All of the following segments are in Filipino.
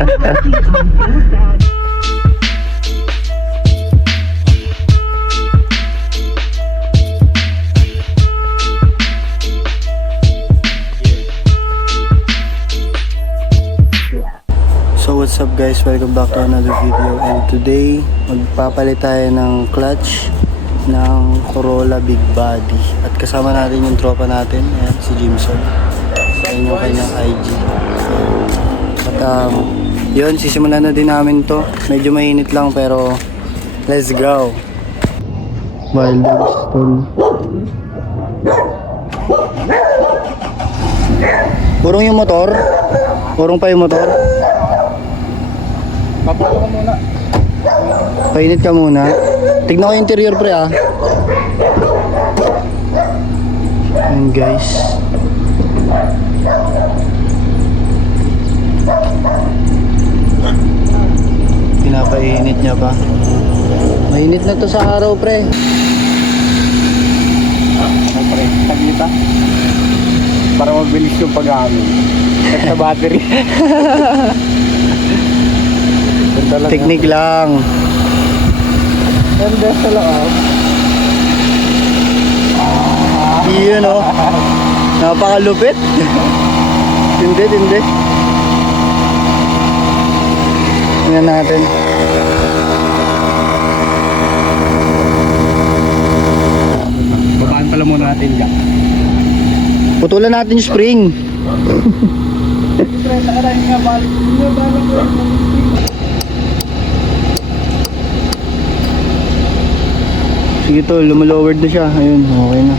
So what's up guys, welcome back to another video, and today magpapalit tayo ng clutch ng Corolla Big Body at kasama natin yung tropa natin, ayan, si Jimson. Ayan yung kanyang IG. At yun, sisimulan na din namin to. Medyo mainit lang pero let's go. Wild Dogs Tool. Urong yung motor? Urong pa yung motor? Papato ka muna. Painit ka muna. Tignan ko yung interior pre ah. Ayan guys. Pinapainit niya pa. Mainit na to sa araw pre. Ano pre, tagita. Para mabilis yung pag-aamin. At sa battery. Technique lang. Ganda sa loob. Iyon oh. Napakalupit. Tindi. Tingnan natin. Babaan pala muna natin dyan. Putulan natin yung spring. Sige tol, lumalowered na siya. Ayun, okay na.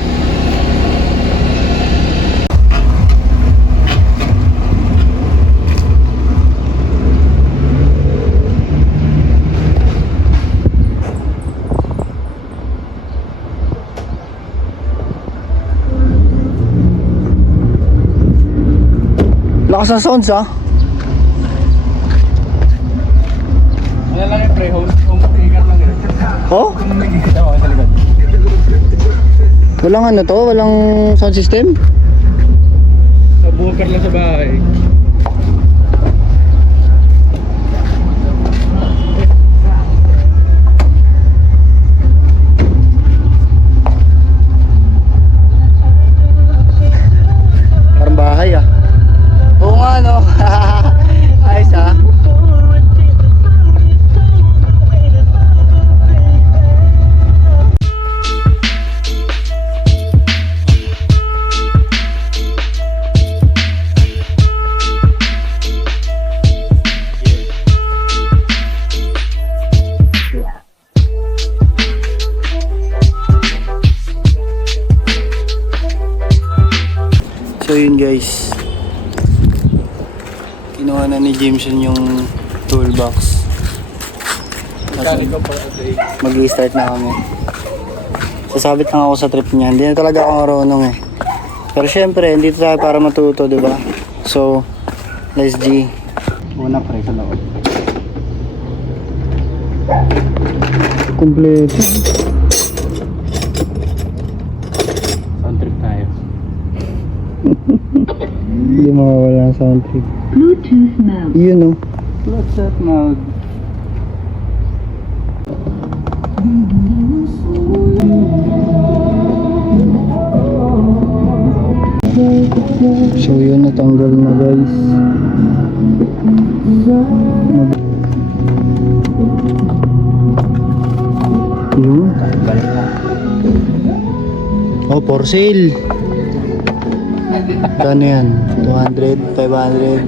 Lakas ng sounds ah. Ano lang yung pre, home trigger lang yun. Oh? Kung nagigita ako sa likod. Walang ano to? Walang sound system? Sa bunker lang sa bahay. Parang bahay ah. Oo nga no. Ayos ah. So yun guys, kinuha na ni Jameson yung toolbox. Mechanical for a day. Mag-i-start na kami. Sasabit lang ako sa trip niya. Hindi na talaga ako marunong eh. Pero syempre, hindi tayo para matuto, di ba? So, let's G. Una pre, sa loob. Kompleto. Sound trip tayo. Hindi mawawala ang sound trip. Bluetooth mode. Yun oh. What's that mode? So yun, natanggal na guys. Yun. Oh, for sale. Kano yan? 200, 500.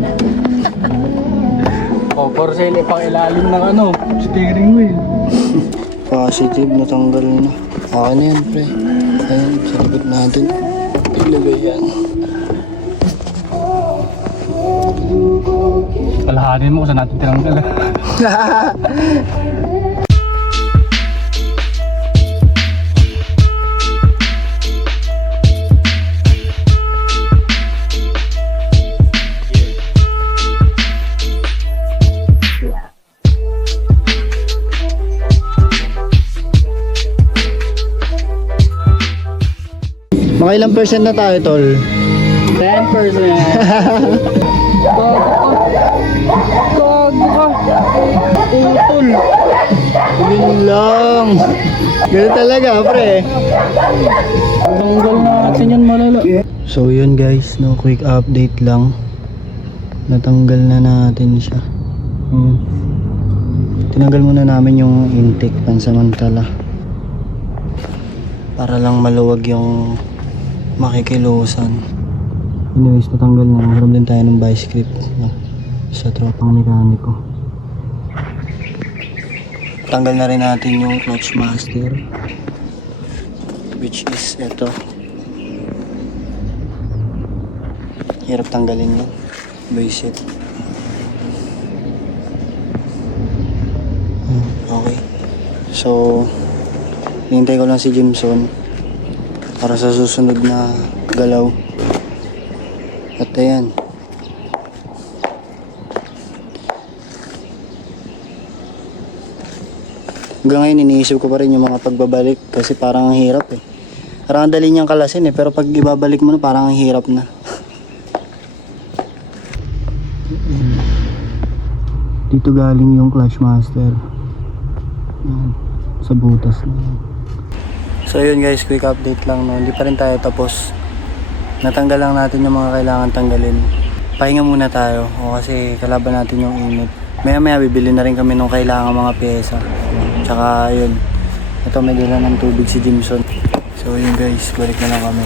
Oh, for sale pang ilalim ng ano, steering wheel. Positive, natanggal na. Okay na yan, pre. Ayun, sa likod natin. Ilagay yan. Kalahanin mo kung saan natin tinanggal. Mga ilang percent na tayo, tol? 10%. Kog. Putol. Yun lang. Ganun talaga, pre. Tanggal natin yan malala. So yun guys, no, quick update lang. Natanggal na natin siya. Tinanggal muna namin yung intake pansamantala. Para lang maluwag yung makikilusan. Anyways, natanggal na. Maram din tayo ng vice grip, no, sa tropang mekaniko. Tanggal na rin natin yung clutch master, which is ito. Hirap tanggalin yun. Basic. Okay. So, hintay ko lang si Jimson para sa susunod na galaw. At ayan. Hanggang ngayon iniisip ko pa rin yung mga pagbabalik kasi parang ang hirap eh. Parang ang dali niyang kalasin eh, pero pag ibabalik mo na parang ang hirap na. Dito galing yung clutch master. Yan, sa butas na yan. So yun guys, quick update lang, no. Hindi pa rin tayo tapos. Natanggal lang natin yung mga kailangan tanggalin. Pahinga muna tayo kasi kalaban natin yung init. Maya maya bibili na rin kami ng kailangan mga pyesa. Tsaka yun, ito may dala ng tubig si Jimson. So yun guys, balik na lang kami.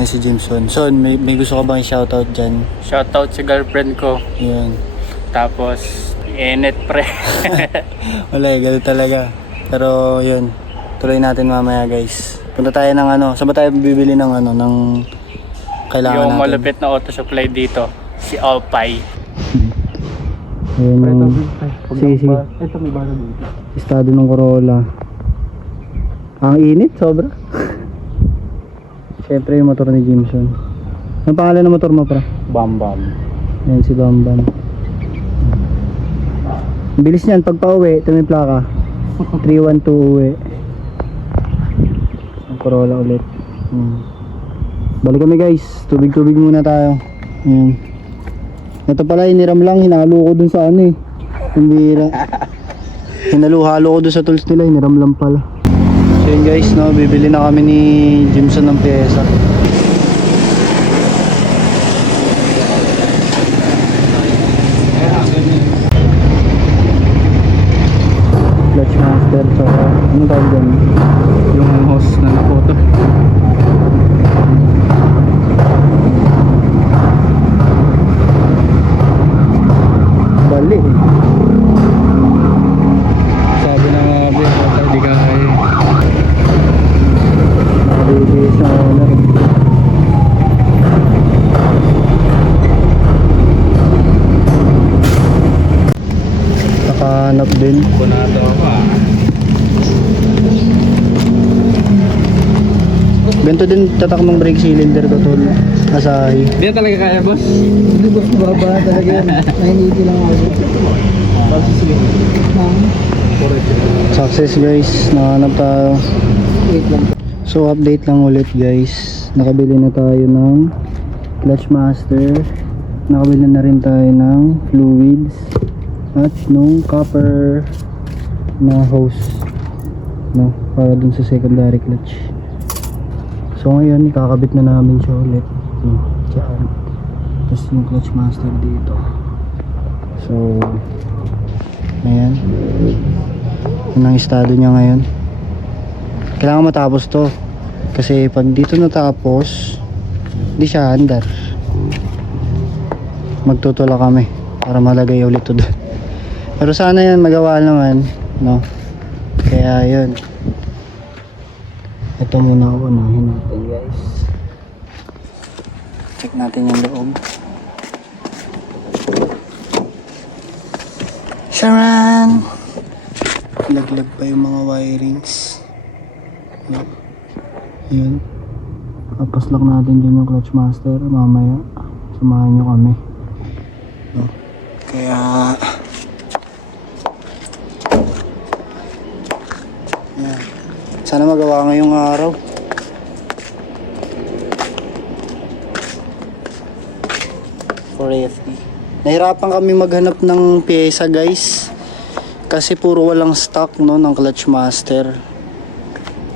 Ayan si Jimson. Son, may gusto ka bang shoutout dyan? Shoutout sa girlfriend ko. Yun. Tapos, init pre. Wala eh, gano'n talaga. Pero yun, tuloy natin mamaya guys. Punta tayo ng ano, saan ba tayo bibili ng ano, ng kailangan Yung natin? malupit na auto supply dito, si Alpay. Ayun yung sisi. Ito may bago dito. Estado ng Corolla. Ang init, sobra. Siyempre yung motor ni Jimson. Ang pangalan ng motor mo, pra? Bambam. Ayan si Bambam. Ang bilis niyan, pag pauwi, ito may plaka. 312 uwi. Ang Corolla ulit. Balik kami guys, tubig-tubig muna tayo. Ayan. Ito pala, iniram lang, hinalo ko dun sa ano eh. Hindi hinalo-halo ko dun sa tools nila, iniram lang pala. So yun guys, no, bibili na kami ni Jimson ng pyesa. Clutch master, so ano tawag dyan? Yung hose na nakoto. Bali eh. Sabi na nga ba, hindi ka kaya. Nakabibis na owner. Nakahanap din. Kunado ako ah. Ganito din tatak ng brake cylinder ko tol. Asahi. Hindi talaga kaya boss? Hindi boss, baba talaga yan. 980 lang ako. Success guys, nakahanap tayo. So update lang ulit guys. Nakabili na tayo ng clutch master. Nakabili na rin tayo ng fluids at nung copper na hose, no, para dun sa secondary clutch. So ngayon ikakabit na namin siya ulit. Diyan. Tapos yung clutch master dito. So ayan. Yun ang estado niya ngayon. Kailangan matapos to. Kasi pag dito natapos, di siya andar. Magtutula kami para malagay ulit to doon. Pero sana yan magawa naman, no? Kaya yun. Ito muna unahin natin guys. Check natin yung loob. Sharon! Laglag pa yung mga wirings. Yun. Tapos lock natin dyan yung clutch master. Mamaya, samahan nyo kami. No? Kaya yan. Sana magawa ngayong araw. For AFP. Nahirapan kami maghanap ng pyesa guys. Kasi puro walang stock no ng Clutch Master.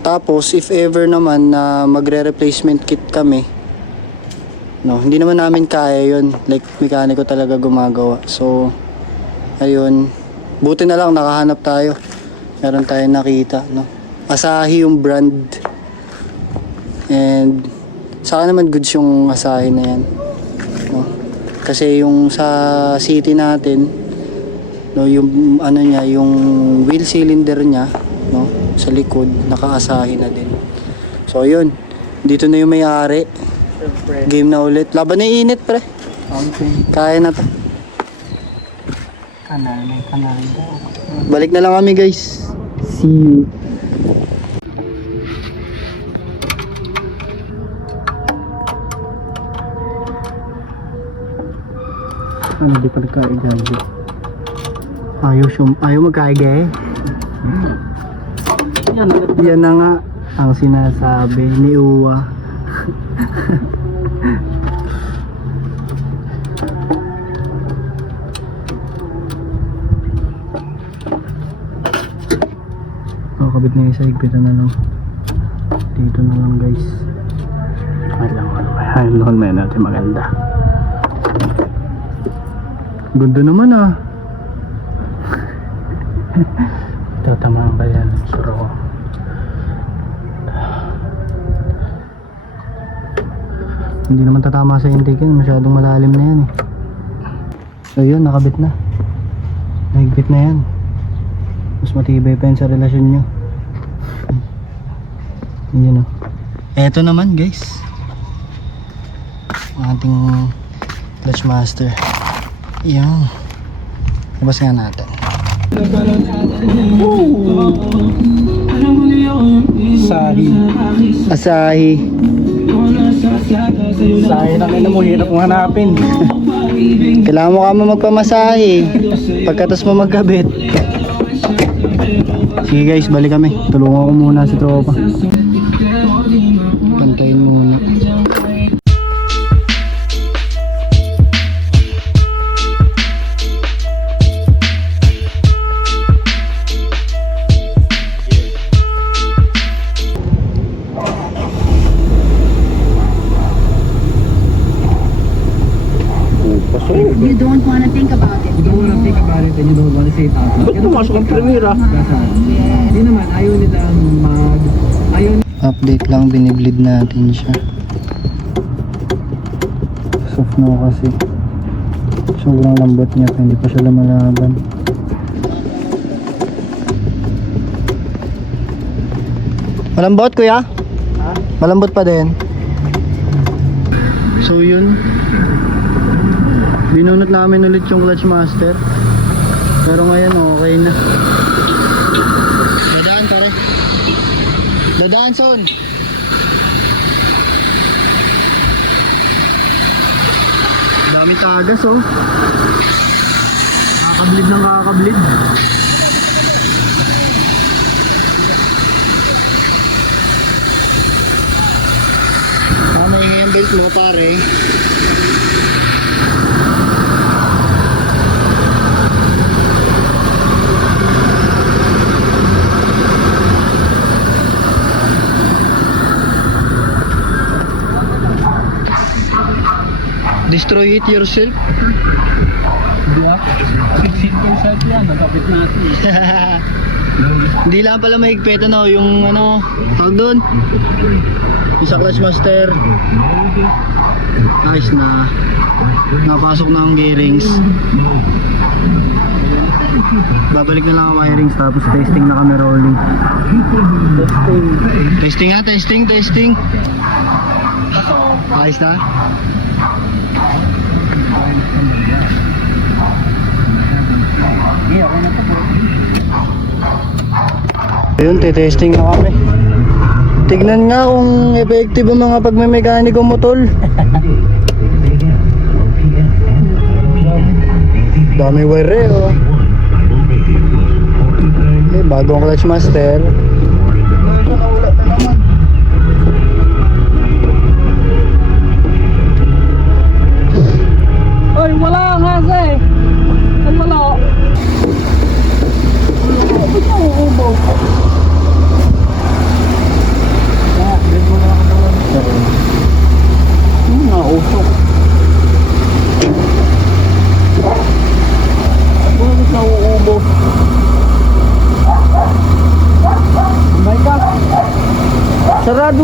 Tapos if ever naman na magre-replacement kit kami, no, hindi naman namin kaya yun. Like mekaniko talaga gumagawa. So ayun, buti na lang nakahanap tayo. Meron tayong nakita, no. Asahi yung brand. And saka naman goods yung Asahi na yan. No? Kasi yung sa city natin, no, yung ano niya, yung wheel cylinder niya, no, sa likod, naka-Asahi na din. So yun, dito na yung may-ari. Game na ulit. Laban na init, pre. Okay. Kaya na to. Kanal daw. Balik na lang kami, guys. See you. Ano di pala kaigagi? Ayaw magkaiga eh. Yan na nga ang sinasabi ni Uwa. Kabit na yung isa, higpitan na lang. Dito na lang, guys. Ayun may natin maganda. Ganda naman ah. Tatamaan ba yan? Suro ko. Hindi naman tatama sa intake yan. Masyadong malalim na yan eh. So yun, nakabit na. Nahigpit na yan. Mas matibay pa yan sa relasyon nyo. Yun o. Eto naman guys, ang ating Clutch Master. Yan. Labas nga natin. Asahi. Sahi lang yun mo, hirap mo hanapin. Kailangan mo ka magpamasahe pagkatas mo magkabit. Sige guys, balik kami. Tulungan ko muna si tropa. Pantayin muna. You don't want to think about it. You don't wanna think about it and you don't wanna say it out loud. Ba't pumasok ang premiera? Hindi naman, ayaw nilang ayaw Update lang, binibleed natin siya. Soft no kasi. Sobrang lambot niya, hindi pa siya lumalaban. Malambot kuya? Malambot pa din. So yun, binunot namin ulit yung Clutch Master. Pero ngayon okay na. Dadaan pare. Dadaan son. Dami tagas oh. Kakablid ng kakablid. Tama yung belt mo pare. Destroy it yourself. Hindi ah. 16% yan, natapit natin. Hindi lang pala mahigpit ano, yung ano, tawag doon. Yung sa Clutch Master. Nice na. Napasok na ang gearings. Babalik na lang ang wirings tapos testing na kami rolling. Testing nga, testing. Ayos na. Ayun, testing na kami. Tignan nga kung effective ang mga pagmemekaniko mo tol. Dami wire oh. Bagong Clutch Master. Ay, wala nga kasi. Ay, wala.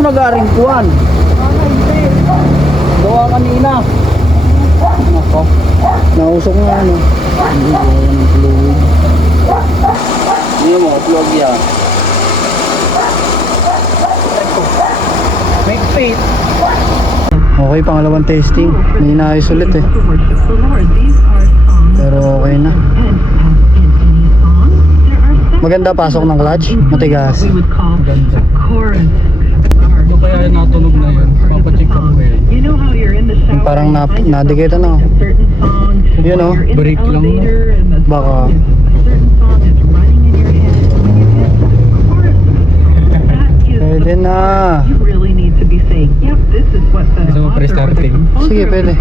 nagaring kuwan? Gawa kanina. Nako. Nausok nga ano. Hindi gawa ng fluid. Hindi mo, plug yan. Make faith. Okay, pangalawang testing. May inaayos ulit eh. Pero okay na. Maganda pasok ng clutch. Matigas. Ganda. Ano kaya natunog na yun? Papacheck up ko yun. Yung parang nadikita na. Yun oh. Break lang no? Baka. Pwede na. Gusto mo pre-starting? Sige, pwede.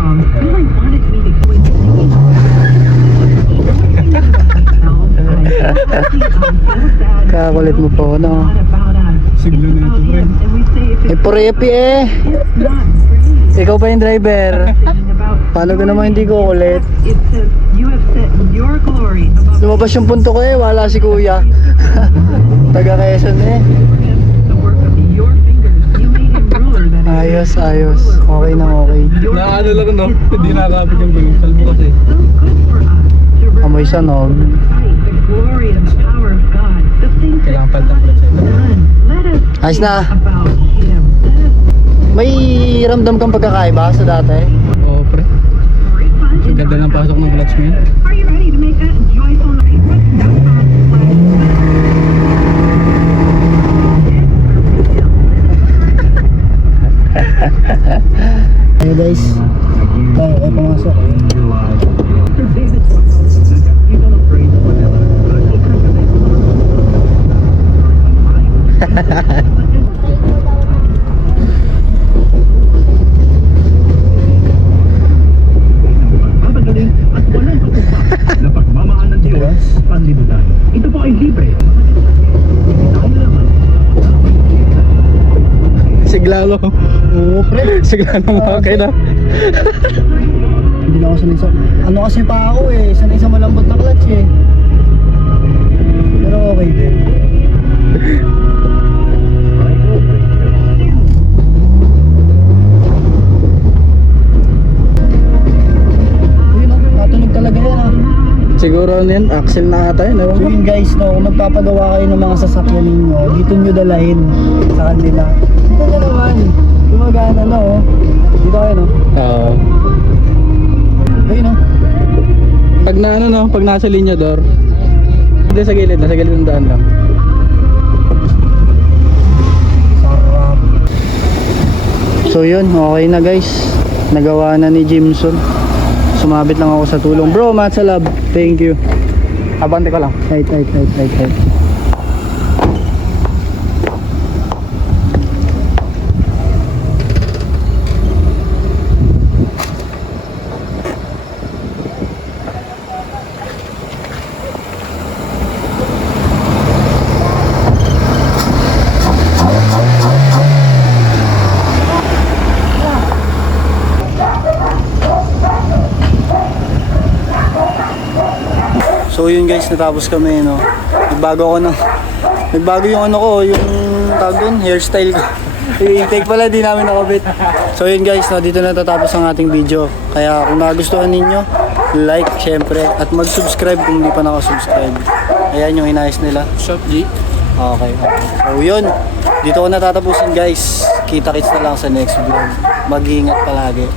Kakulit mo po, no? Siglo na ito, pre. Eh, purepi eh. Ikaw pa yung driver. Paano ka naman hindi ko kulit? Lumabas yung punto ko eh, wala si kuya. Taga Quezon eh. Ayos, ayos. Okay na okay. Naano lang no? Hindi nakakapit yung gulong. Salbo kasi. Amoy sanog. Kailangan palitan pala siya. Ayos na. May ramdam kang pagkakaiba sa dati? Oo, pre. Ang ganda ng pasok ng clutch ngayon. Hey guys. Tayo pumasok. Papagaling at walang pagkupa na pagmamaan ng Diyos panlibutan. Ito po ay libre. Siglalo. Oo, pre. Siglalo mga kayo na. Hindi na ako sanay sa... Ano kasi pa ako eh. Sanay sa malambot na clutch eh. Pero okay din. Ayun oh, natunog talaga yan ah. Siguro ano yan, axle na ata yun. So yun guys, no, kung magpapagawa kayo ng mga sasakyan ninyo, dito nyo dalahin sa kanila. Dito na naman. Gumagana no. Dito kayo no. Oo. Ayun oh. Pag na ano no, pag nasa linyador. Hindi sa gilid, nasa gilid ng daan lang. Sarap. So yun, okay na guys. Nagawa na ni Jimson. Sumabit lang ako sa tulong. Bro, matsalab. Thank you. Abante ko lang. Right. So yun guys, natapos kami no. Nagbago yung ano ko, yung tawag dun, hairstyle ko. Yung intake pala, di namin nakabit. So yun guys, no, dito na tatapos ang ating video. Kaya kung nagustuhan ninyo, like syempre at mag-subscribe kung hindi pa nakasubscribe. Ayan yung inayos nila. Shop G. Okay. So yun, dito ko natatapusin guys. Kita-kits na lang sa next vlog. Mag-iingat palagi.